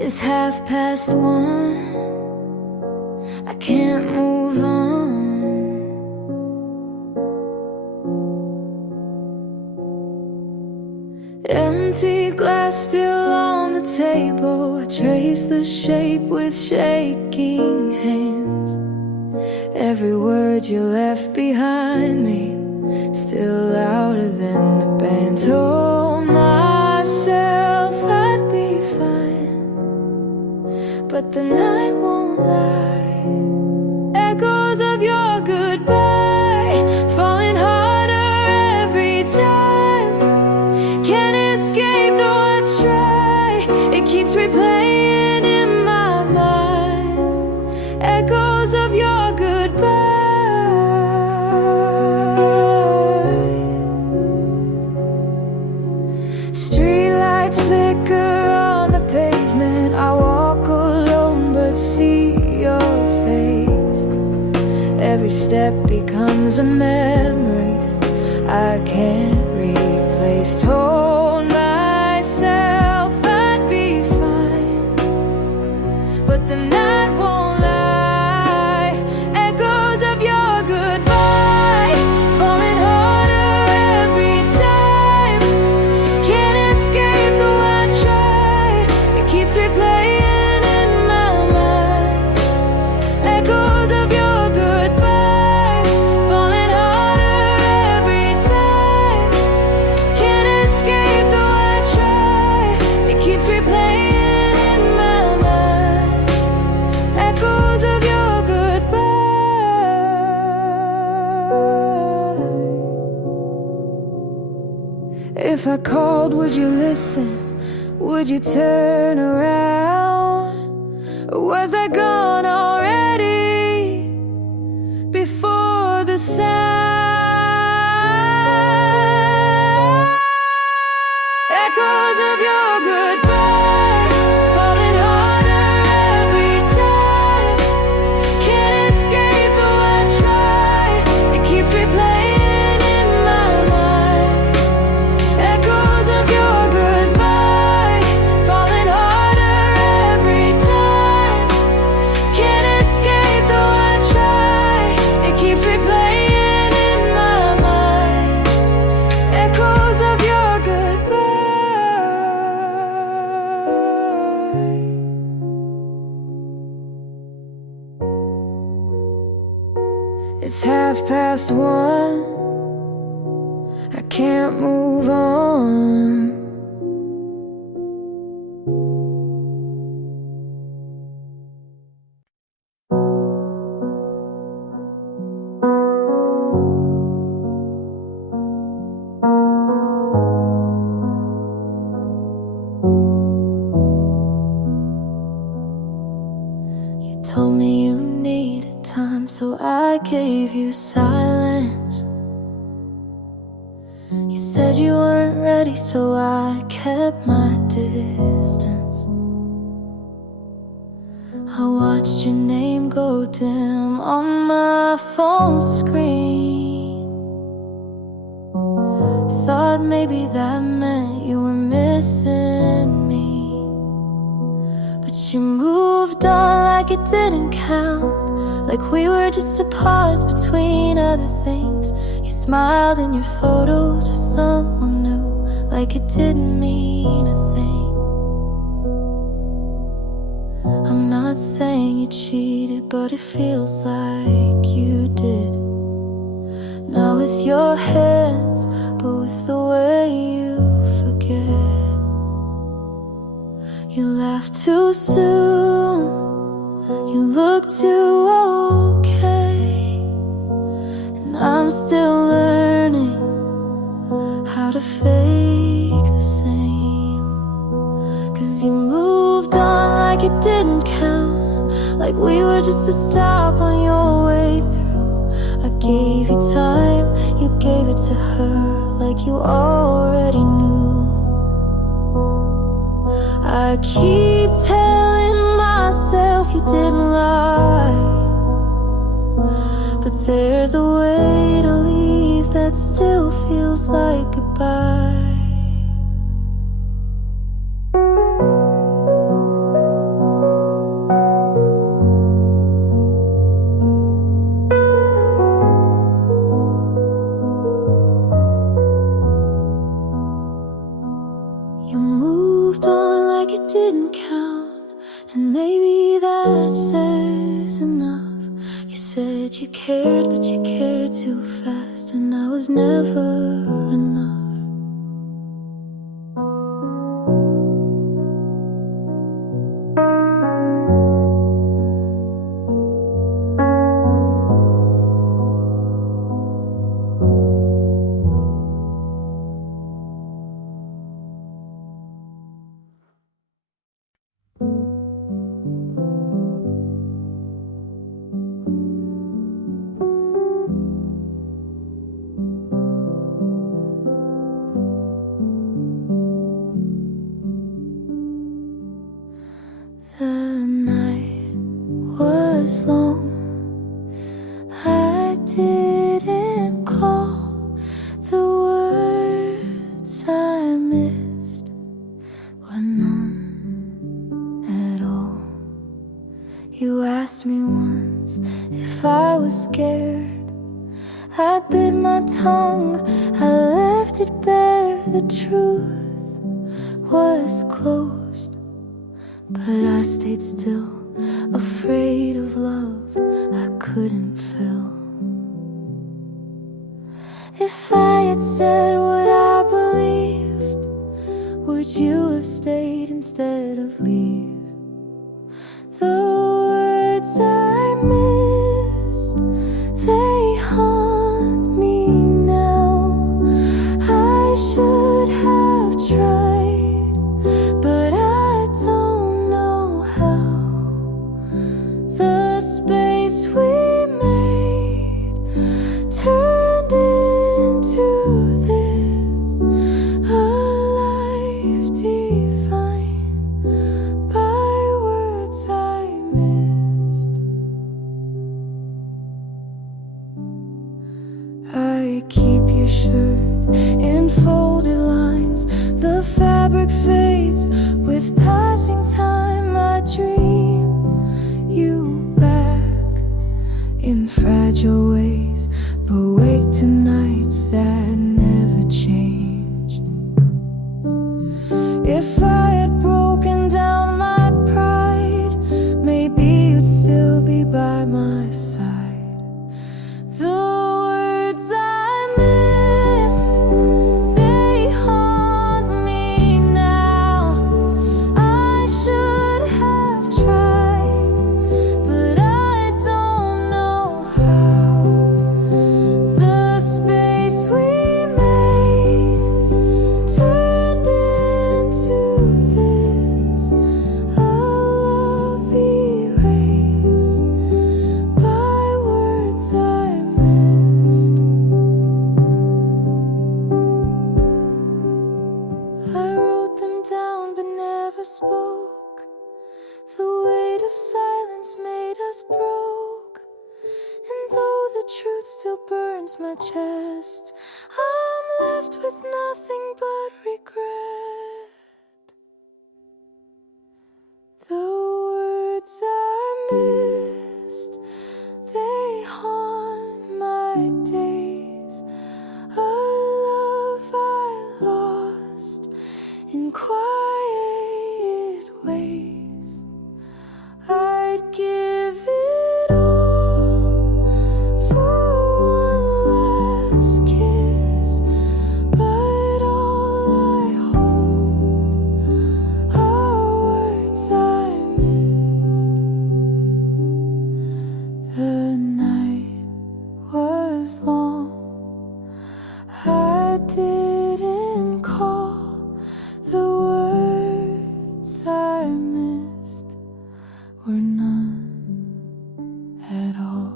It's 1:30. I can't move on. Empty glass still on the table. I trace the shape with shaking hands. Every word you left behind me, still louder than the band. Told myself I'd be fine, but the night won't lie. Echoes of your goodbye falling harder every time. Can't escape though I try. It keeps replaying in my mind. Echoes of your goodbye. Streetlights flicker on the pavement. I walk alone but see your face. Every step becomes a memory I can't replace. Told myself I'd be fine, but the night won't lie. Echoes of your goodbye falling harder every time. Can't escape though I try. It keeps replaying in my mind. Echoes of your goodbye falling harder every time. Can't escape though I try. It keeps replaying in my mind. Echoes of your goodbye. If I called, would you listen? Would you turn around? Or was I gone already before the sound? Echoes of your goodbye falling harder every time. Can't escape though I try. It keeps replaying in my mind. Echoes of your goodbye falling harder every time. Can't escape though I try. It keeps replaying in my mind. Echoes of your goodbye. It's 1:30. I can't move on. You told me you needed time, so I gave you silence. You said you weren't ready, so I kept my distance. I watched your name go dim on my phone screen. Thought maybe that meant you were missing me, but you moved on like it didn't count. Like we were just a pause between other things. You smiled in your photos with someone new, like it didn't mean a thing. I'm not saying you cheated, but it feels like you did. Not with your hands, but with the way you forget. You laughed too soon. You look too okay, and I'm still learning how to fake the same. 'Cause you moved on like it didn't count, like we were just a stop on your way through. I gave you time, you gave it to her, like you already knew. I keep telling myself you didn't lie, but there's a way to leave that still feels like goodbye. You moved on like it didn't count, and maybe that says enough. You said you cared, but you cared too fast, and I was never enough. The night was long. I didn't call. The words I missed were none at all. You asked me once if I was scared. I bit my tongue, I left it bare. The truth was closed, but I stayed still, afraid of love I couldn't feel. If I had said what I believed, would you have stayed instead of leave? The words I missed, they haunt me now. I should have tried, but I don't know how. The space we made turned into this, a life defined by words I missed. I keep your shirt in folded lines. The fabric fades with passing time. I dream you back in fragile ways, but wake to nights that never change. If I had broken down my pride, maybe you'd still be by my side. The words I miss, they haunt me now. I should have tried, but I don't know how. The space we made turned into this, a love erased by words I missed. I wrote them down but never spoke. The weight of silence made us broke, and though the truth still burns my chest, I'm left with nothing but regret. The words I missed, they haunt my days. A love I lost in quiet ways. I'd give it all for one last kiss, but all I hold are words I missed. The night was long. I didn't call. The words I missed were none at all.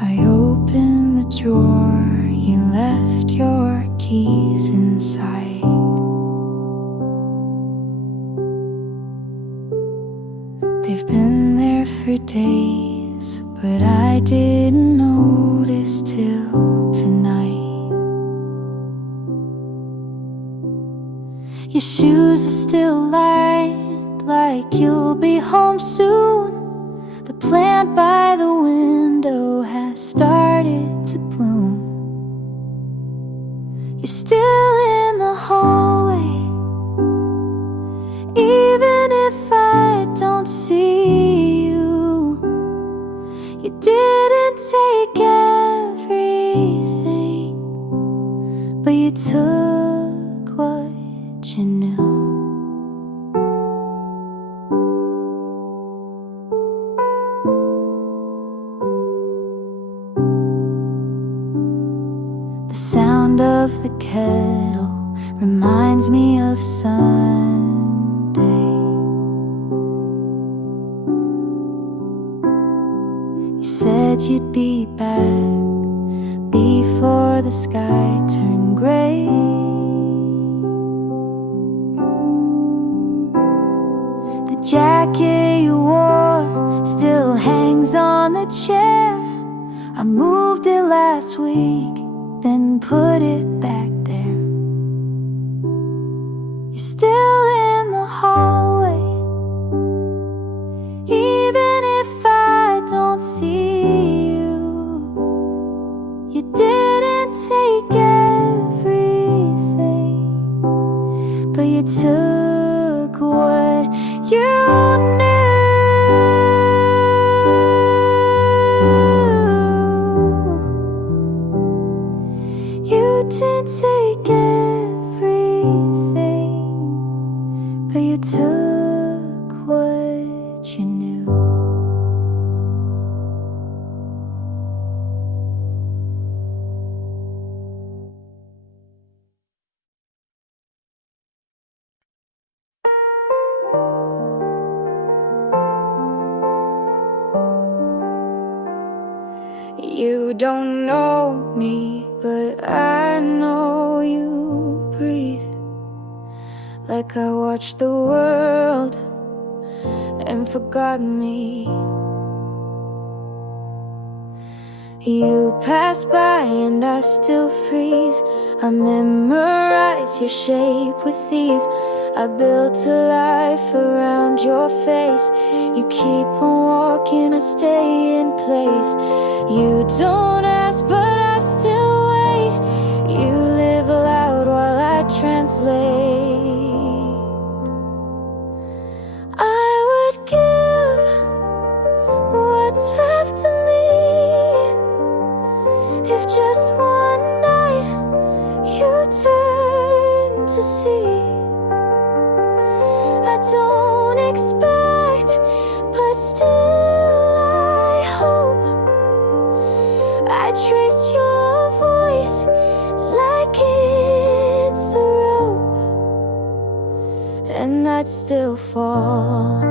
I opened the drawer, you left your keys inside. They've been there for days, but I didn't notice till tonight. Your shoes are still lined, like you'll be home soon. The plant by the window has started to bloom. You're still in the hallway, even if I don't see you. You didn't take everything, but you took what you knew. The sound of the kettle reminds me of Sunday. You said you'd be back before the sky turned gray. The jacket you wore still hangs on the chair. I moved it last week, then put it back there. You're still in the hallway, even if I don't see you. You didn't take everything, but you took what you knew. You didn't take everything, but you took what you knew. You don't know me, but I know you breathe. Like I watched the world and forgot me. You pass by and I still freeze. I memorize your shape with ease. I built a life around your face. You keep on walking, I stay in place. You don't ask, but I still wait. You live aloud while I translate. I would give what's left of me if just one night you turn to see. I don't expect, but still I hope. I trace your voice like it's a rope, and I'd still fall,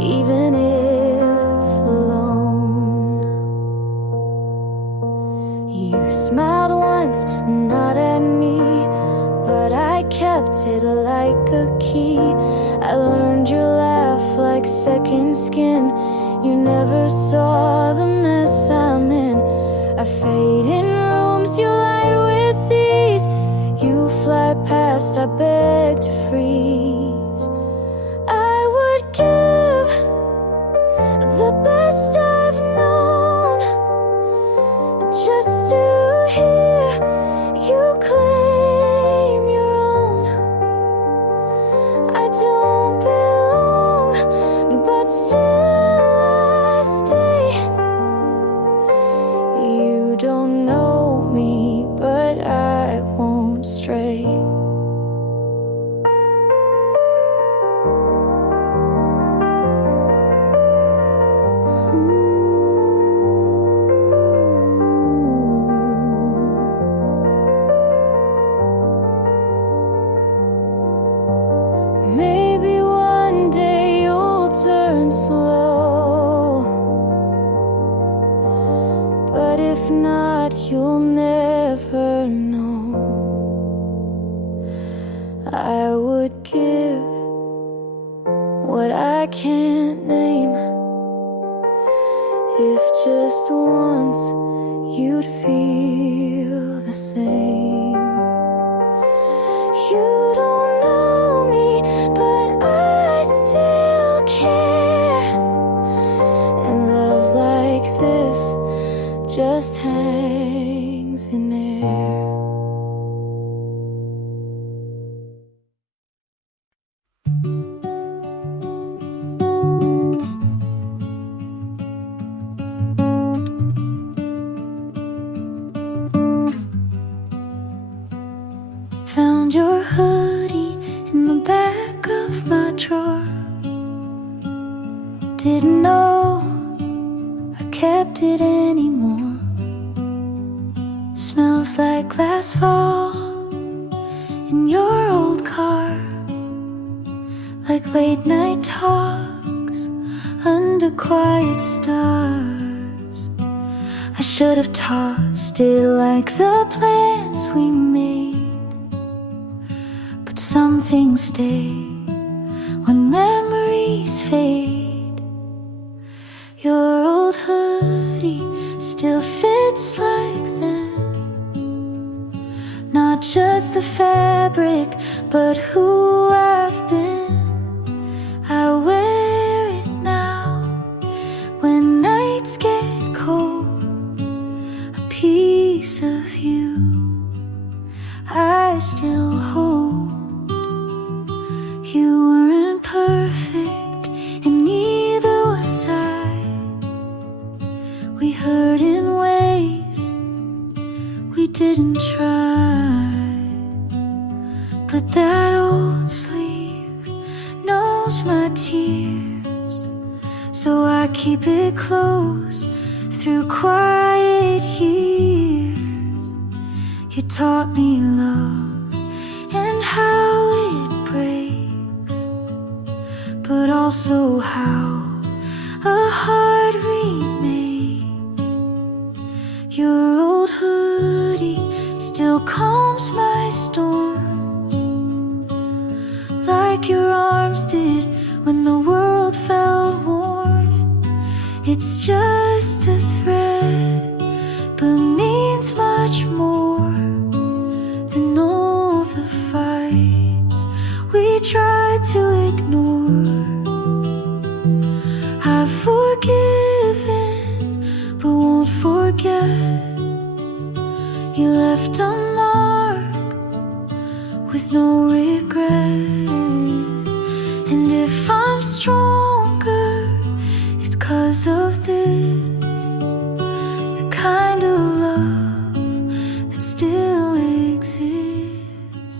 even if alone. You smiled once, not at me, but I kept it like a key. I learned your laugh like second skin. You never saw the mess I'm in. I fade in rooms you light with these. You fly past, I beg to freeze. I would give the best I've known just to hear you claim your own. I don't belong, but still I stay. You don't know me, but I won't stray. Maybe one day you'll turn slow, but if not, you'll never know. I would give what I can't name if just once you'd feel the same. You don't know just hangs in air. Found your hoodie in the back of my drawer. Didn't know I kept it anymore. Smells like last fall in your old car, like late night talks under quiet stars. I should have tossed it like the plans we made, but some things stay when memories fade. Your old hoodie still fits like then, not just the fabric, but who I've been. I wear it now when nights get cold, a piece of you I still hold. You weren't perfect, and neither was I. We hurt in ways we didn't try, but that old sleeve knows my tears, so I keep it close through quiet years. You taught me love and how it breaks, but also how a heart remakes. Your old hoodie still calms my storms, like your arms did when the world felt worn. It's just a thread, but means much more than all the fights we tried to ignore. I've forgiven, but won't forget. You left a mark with no regret. And if I'm stronger, it's 'cause of this, the kind of love that still exists.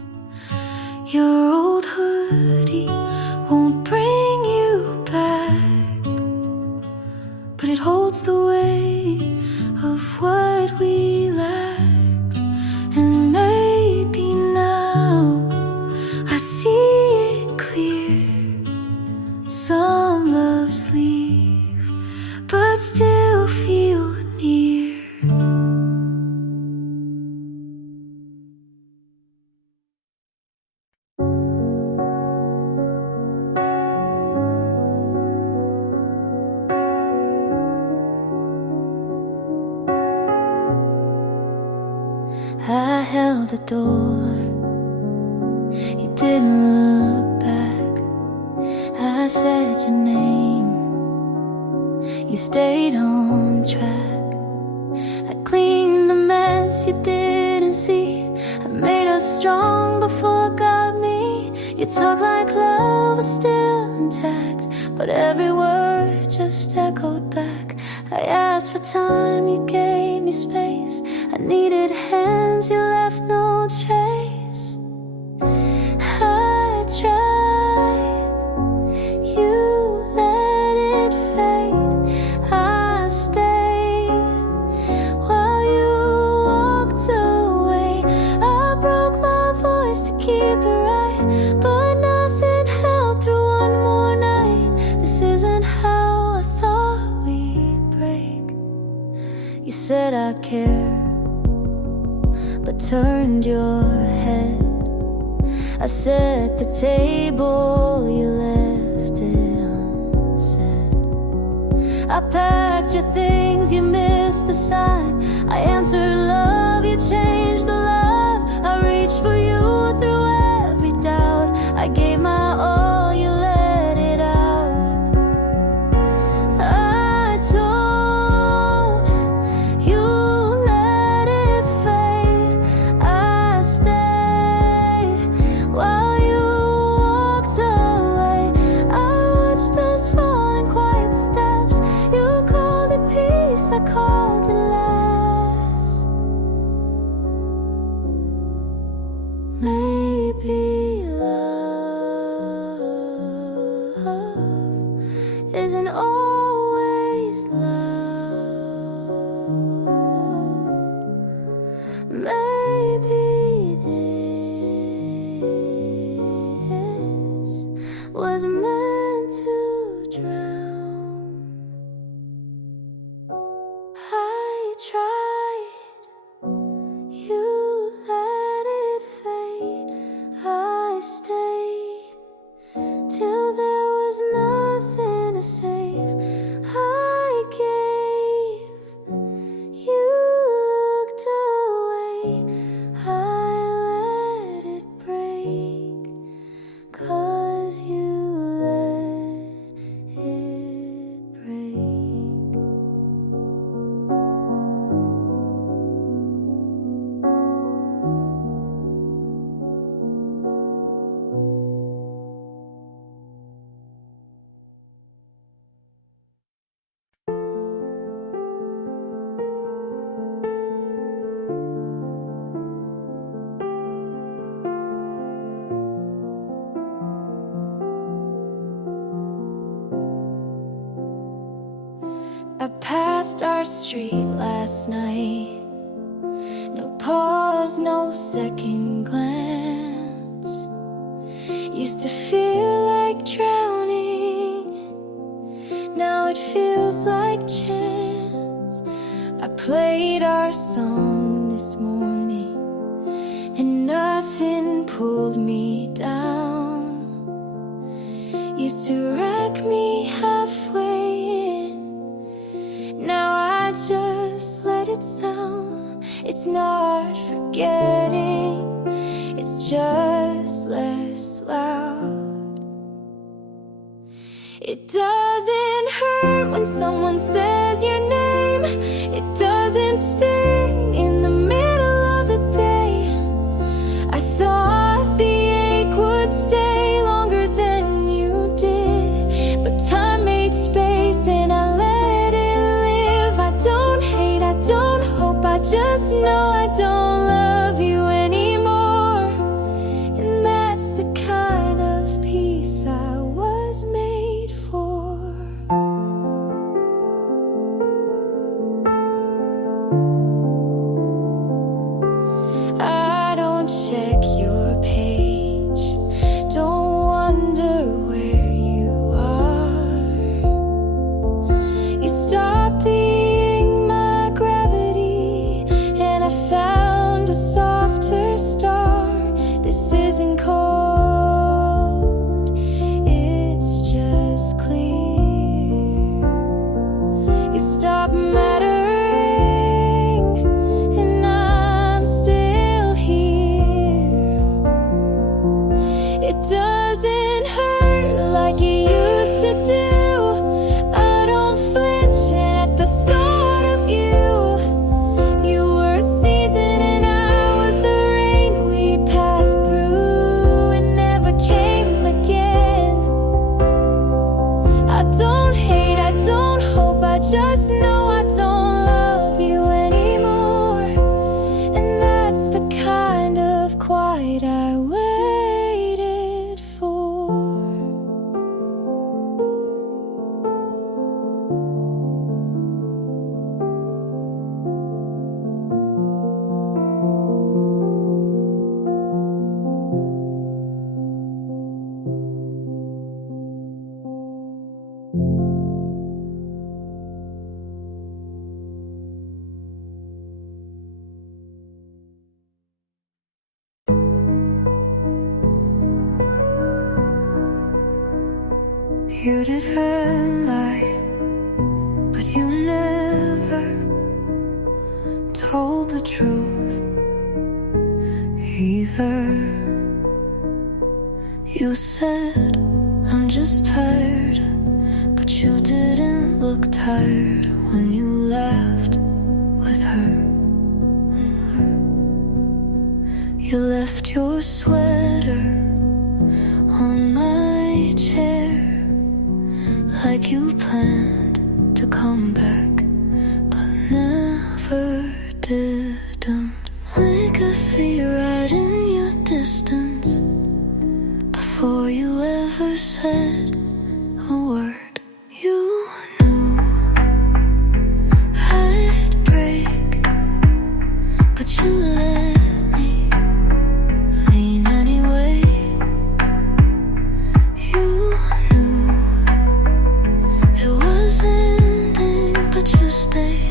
Your old hoodie won't bring you back, but it holds the weight of what we lacked. And maybe now I see it clear. Some loves leave, but still feel near. I held the door, you didn't look back. I said your name, you stayed on track. I cleaned the mess you didn't see. I made us strong before it got me. You talk like love was still intact, but every word just echoed back. I asked for time, you gave me space. I needed hands, you left no trace. I tried, you let it fade. I stayed while you walked away. I broke my voice to keep it right, but nothing held through one more night. This isn't how I thought we'd break. You said I care, but turned your head. I set the table, you left it unsaid. I packed your things, you missed the sign. I answered love, you changed the love. I reached for you through every doubt. I gave my all, you let it out. I told you isn't always loud. Maybe this was meant to drown. I tried, you let it fade. I stayed till there was nothing to save. I gave, you looked away. I let it break, 'cause you let it break. I passed our street last night. No pause, no second glance. Used to feel like drowning, now it feels like chance. I played our song this morning, and nothing pulled me down. Used to wreck me halfway in, now I just let it sound. It's not forgetting, it's just less loud. It doesn't hurt when someone says your name. It doesn't sting in the middle of the day. I thought the ache would stay longer than you did, but time made space and I let it live. I don't hate, I don't hope, I just know I don't love you anymore. And that's the kind of peace I was made for. I don't check your page, don't wonder where you are. You stopped being my gravity, and I found a softer star. This isn't cold, it's just clear. You stopped mattering, and I'm still here. It doesn't hurt like it used to do. I don't flinch at the thought of you. You were a season and I was the rain we passed through and never came again. I don't hate, I don't hope, I just know I don't love you anymore. And that's the kind of quiet I waited for. You did lie, but you never told the truth either. You said, I'm just tired, but you didn't look tired when you laughed with her. You left your sweater on my chair, like you planned to come back, but never didn't. Like a fear right in your distance, before you ever said a word. You knew I'd break, but you let me lean anyway. You knew it was ending, but you stayed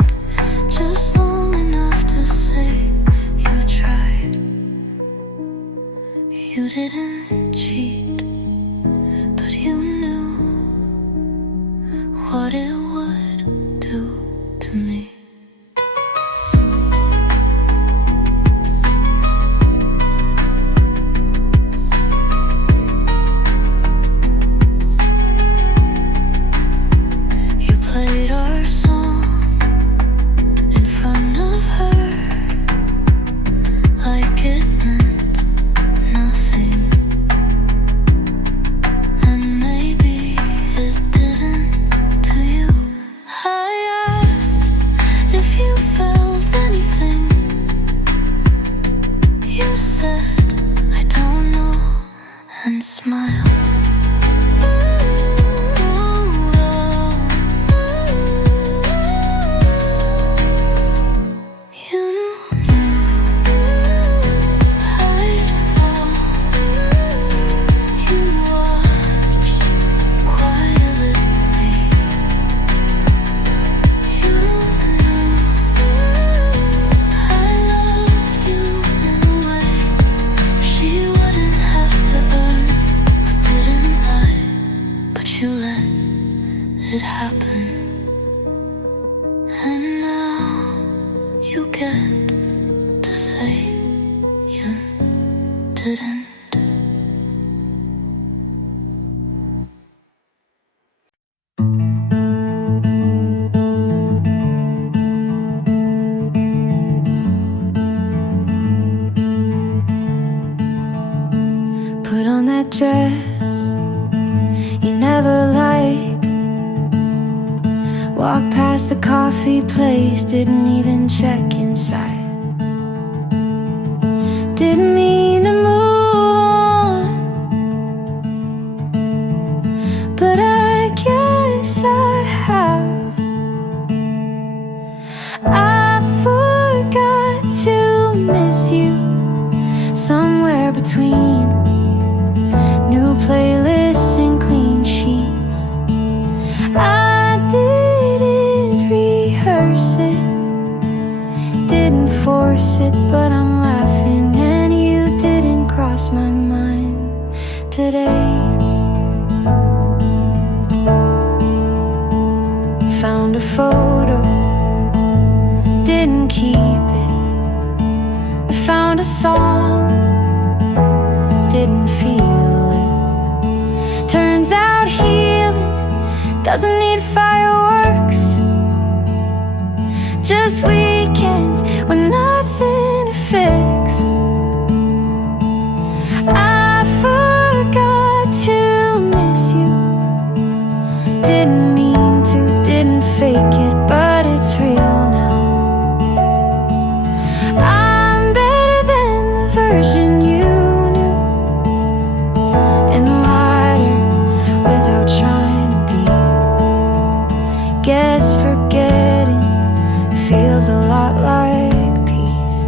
just long enough to say you tried. You didn't cheat, but you knew what it would do to me. You played our song in front of her like it meant nothing. And maybe it didn't to you. I asked if you felt anything. You said, I don't know, and smiled. You knew I'd fall. You watched quietly. You knew I loved you in a way she wouldn't have to earn. I didn't lie, but you let it happen. And now you get to say you didn't. Put on that dress you never liked. Walk past the coffee place, didn't even check inside. Didn't mean to move on, but I guess I have. I forgot to miss you somewhere between new playlists and clean sheets. I didn't rehearse it, didn't force it, but I'm laughing, and you didn't cross my mind today. Found a photo, didn't keep it. I found a song, didn't feel it. Turns out healing doesn't need fireworks, just weekends with nothing to fix. I forgot to miss you, didn't mean to, didn't fake it, but it's real now. I'm better than the version you knew, and lighter without trying to be. Guess forgetting feels a lot like peace.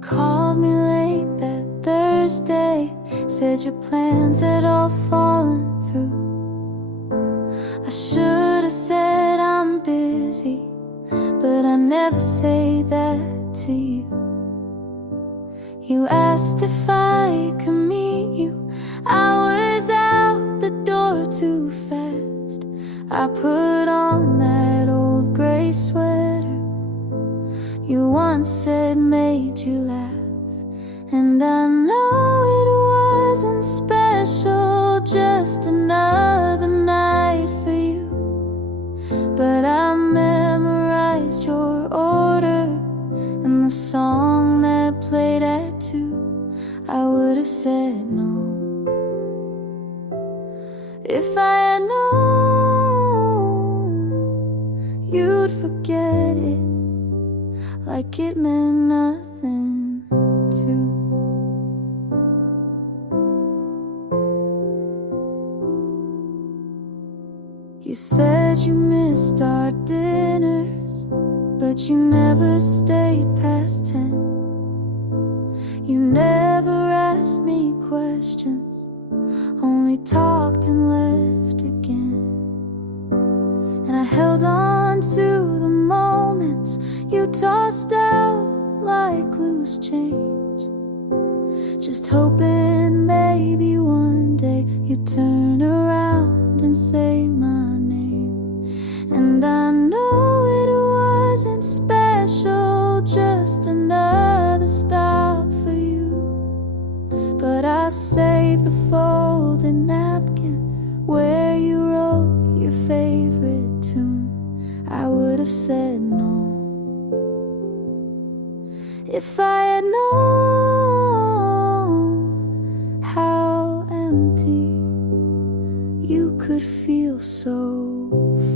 Called me late that Thursday, said your plans had all fallen through. I should have said I'm busy, but I never say that to you. You asked if I could meet you, I was out the door too fast. I put on that old gray sweater you once said made you laugh, and I know it wasn't special, just another night for you. If I had known you'd forget it like it meant nothing to. You said you missed our dinners, but you never stayed past 10. You never asked me questions, only talked and left again. And I held on to the moments you tossed out like loose change, just hoping maybe one day you'd turn around and say my name. And I know it wasn't special, just another stop for you, but I saved the folded napkin where you wrote your favorite tune. I would have said no if I had known how empty you could feel so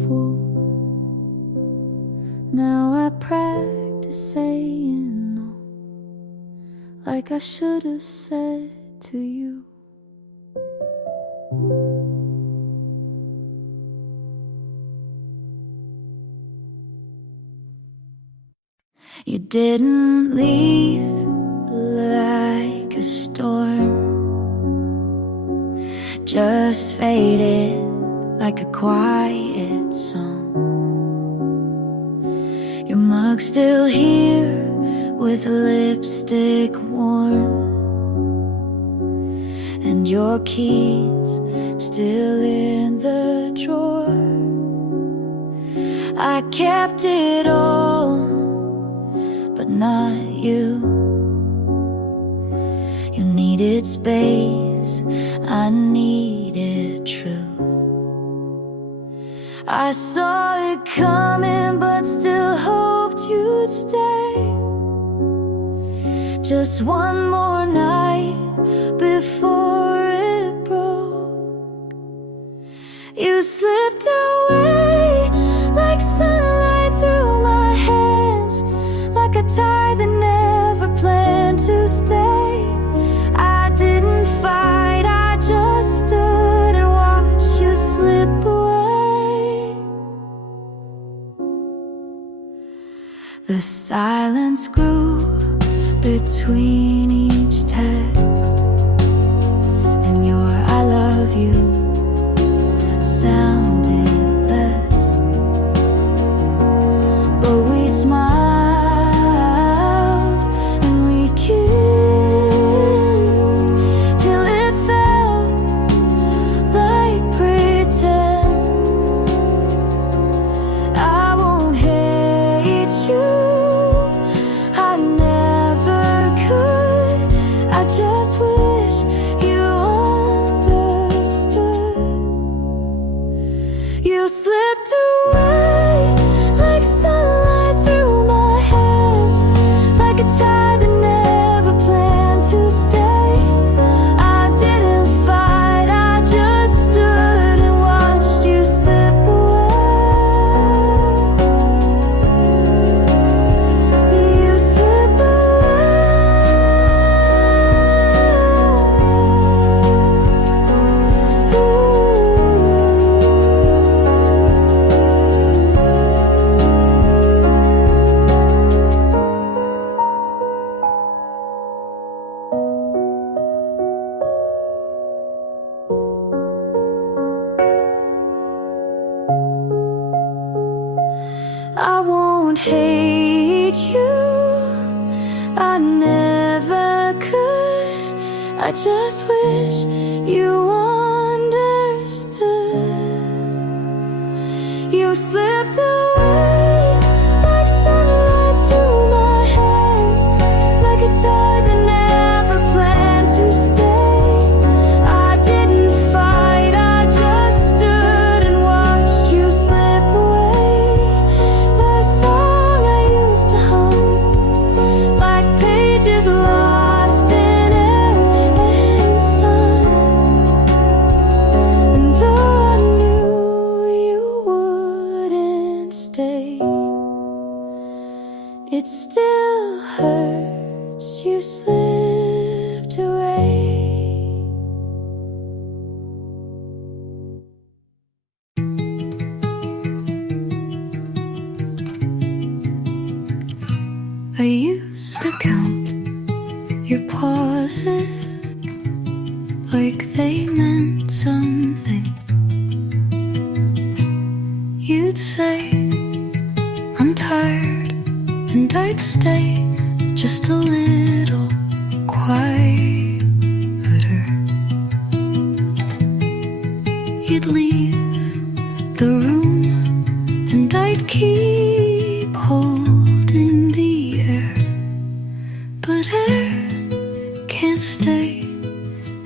full. Now I practice saying no, like I should have said to you. You didn't leave like a storm, just faded like a quiet song. Your mug's still here with lipstick warm, and your keys still in the drawer. I kept it all, but not you. You needed space, I needed truth. I saw it coming, but still hoped you'd stay. Just one more night before it broke. You slipped away like sunlight through my hands, like a tide that never planned to stay. I didn't fight, I just stood and watched you slip away. The silence grew between each text, and your I love you sounded less. But we smiled and we kissed till it felt like pretend. I won't hate you, I never could. I just wish you understood. You slipped away like sunlight through my hands, like a tide that never planned to stay. I didn't fight, I just stood and watched you slip away. You slip I won't hate you, I never could. I just wish you understood. You slipped away like sunlight through my hands, like a tide that never planned to stay. I didn't fight, I just stood and watched you slip away. The song I used to hum, like pages lost in air and sun. And though it still hurts. You slipped away. I used to count your pauses like they meant something. You'd say, I'm tired, and I'd stay just a little quieter. You'd leave the room, and I'd keep holding the air. But air can't stay,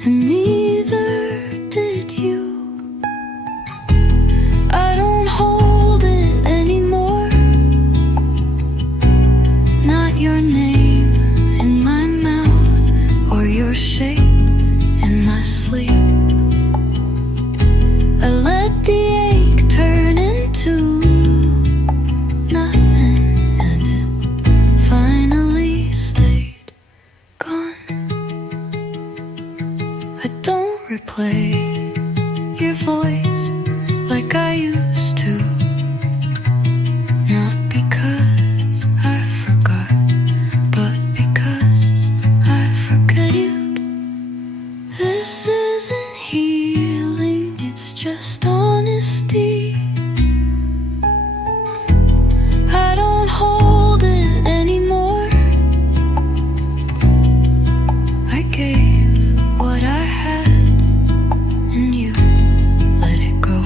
and neither did you. I don't hold it anymore, not your name in my mouth or your shape in my sleep. I let the ache turn into nothing, and it finally stayed gone. I don't replay your voice like I used to, not because I forgot, but because I forget you. This isn't healing, it's just honesty. I don't hold it anymore. I gave what I had, and you let it go.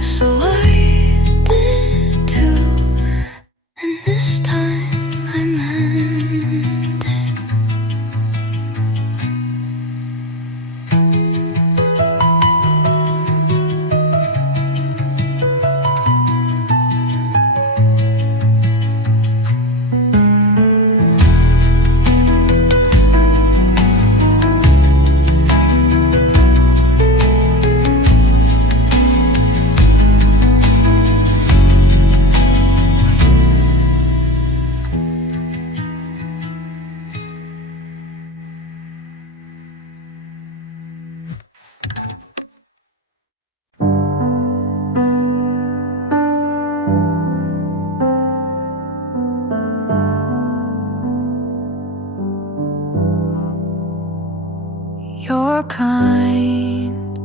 So I did too, and this time I meant it. You're kind,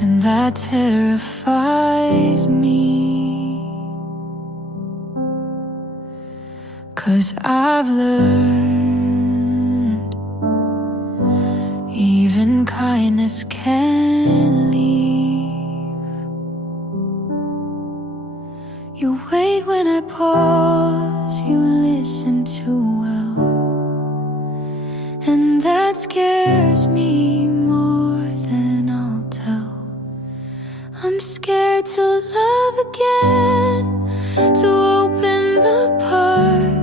and that terrifies me, 'cause I've learned even kindness can leave. You wait when I pause, you listen too well, and that scares me more than I'll tell. I'm scared to love again, to open the part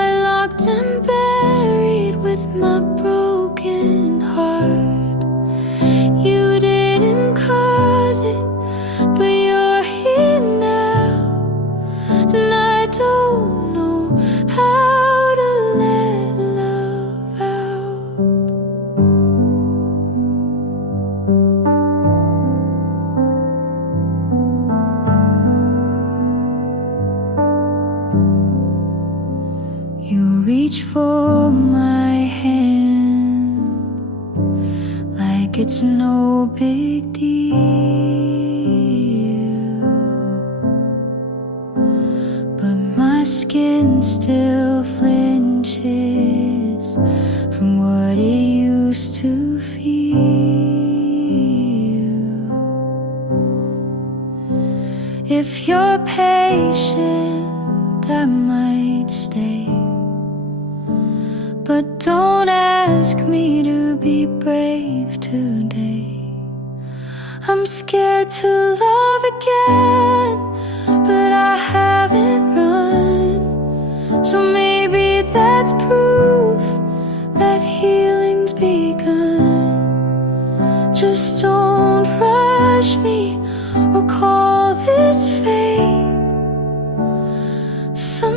I locked and buried with my broken heart. You didn't cause it, but you're here now, and I don't know how to let love out. You reach for my hand like it's no big deal, but my skin still flinches from what it used to feel. If you're patient, I might stay, but don't ask me to be brave today. I'm scared to love again, but I haven't run. So maybe that's proof that healing's begun. Just don't rush me or call this fate. So